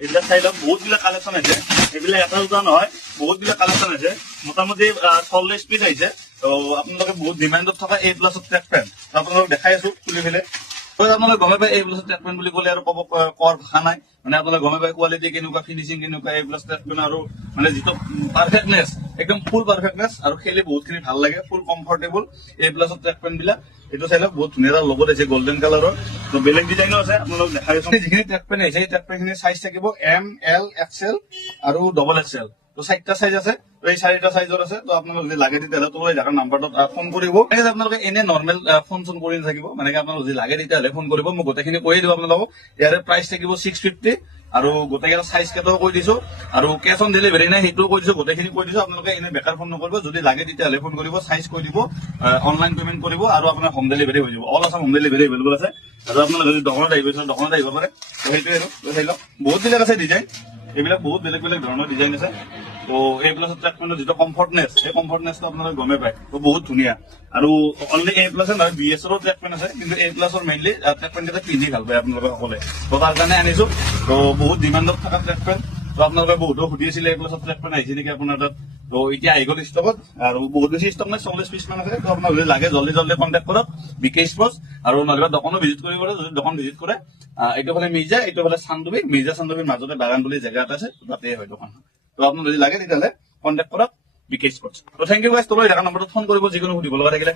এইবিলাক চাই লওক বহুতবিলাক কালেকশ্যন আছে, এইবিলাক এটা দুটা নহয় বহুতবিলাক কালেকশ্যন আছে, মোটামুটি 40 পিচ আহিছে। তো আপোনালোকে বহুত ডিমাণ্ডত থকা A+ ট্ৰেক পেণ্ট আপোনালোকক দেখাই আছো খুলি পেলাই। আপোনালোকে গমে পায় A+ ট্ৰেক পেণ্ট বুলি ক'লে আৰু ক'ব কোৱাৰ ভাষা নাই, মানে আপোনালোকে গমে পায় কোৱালিটি কেনেকুৱা, ফিনিচিং কেনেকুৱা। A+ ট্ৰেক পেণ্ট আৰু মানে যিটো পাৰফেক্টনেছ, একদম ফুল পাৰফেক্টনেছ আৰু খেলি বহুতখিনি ভাল লাগে, ফুল কমফৰ্টেবল A+ ট্ৰেক পেণ্ট বিলাক। এইটো চাই লওক বহুত ধুনীয়া এটা লগত আছে গল্ডেন কালাৰৰ। তো বেলেগ ডিজাইনো আছে, আপোনালোক দেখাই আছো। যিখিনি ট্ৰেক পেণ্ট আহিছে এই ট্ৰেক পেণ্ট খিনি চাইজ থাকিব M, L, XL আৰু XXL। তো 4টা সাইজ আছে, তো এই 4টা সাইজৰ আছে। তো আপোনালোক যদি লাগে তেতিয়াহ'লে তোৰ এই জাগাৰ নাম্বাৰটোত ফোন কৰিব। আপোনালোকে এনে নৰ্মেল ফোন চোন কৰি নাথাকিব, মানে আপোনালোক যদি লাগে তেতিয়াহ'লে ফোন কৰিব। মই গোটেইখিনি কৈয়ে দিওঁ আপোনালোকক। ইয়াৰে প্ৰাইচ থাকিব 650 আৰু গোটেইকেইটা সাইজ কেইটাও কৈ দিছো, আৰু কেছ অন ডেলিভাৰী নাই সেইটোও কৈ দিছো, গোটেইখিনি কৈ দিছো। আপোনালোকে এনে বেকাৰ ফোন নকৰিব, যদি লাগে তেতিয়াহ'লে ফোন কৰিব, সাইজ কৈ দিব, অনলাইন পেমেণ্ট কৰিব আৰু আপোনাৰ হোম ডেলিভাৰী হৈ যাব। All Assam home delivery available আছে। আৰু আপোনালোকে যদি দোকানত আহিব দোকানত আহিব পাৰে। তো সেইটোৱে আৰু চাই লওক বহুত বিলাক আছে ডিজাইন, এইবিলাক বহুত বেলেগ বেলেগ ধৰণৰ ডিজাইন আছে। তো A+ ট্ৰেক পেণ্টৰ যিটো কমফৰ্টনেছ, সেই কমফৰ্টনেছটো আপোনালোকে গমে পায়। তো বহুত ধুনীয়া। আৰু অনলি A+ নহয় BSৰো ট্ৰেক পেণ্ট আছে, কিন্তু A+ৰ মেইনলি ট্ৰেক পেণ্ট কেইটা পিন্ধি ভাল পায় আপোনালোকে সকলোৱে। তো তাৰ কাৰণে আনিছো। তো বহুত ডিমাণ্ডত থকা ট্ৰেক পেণ্ট। তো আপোনালোকে বহুতো সুধি আছিলে A+ ট্ৰেক পেণ্ট আহিছে নেকি আপোনাৰ তাত। তো এতিয়া আহি গ'ল ষ্টকত, আৰু বহুত বেছি ষ্টক নাই, 40 পিচ মান আছে। তো আপোনাক যদি লাগে জল্দি জল্দি কণ্টেক্ট কৰক BK স্পৰ্টছ, আৰু নহলে দোকানো ভিজিট কৰিব পাৰে। যদি দোকান ভিজিট কৰে, এইটো ফালে মিৰ্জা, এইটো ফালে চান্দুবি, মিৰ্জা চান্দুবিৰ মাজতে বাগান বুলি জেগা এটা আছে, তাতে হয় দোকান। তো আপোনাক যদি লাগে তেতিয়াহ'লে কণ্টেক্ট কৰক BK স্পৰ্টছ। তো থেংক ইউ গাইজ। তোৰ এই নাম্বাৰটোত ফোন কৰিব যিকোনো সুধিব লগা থাকিলে।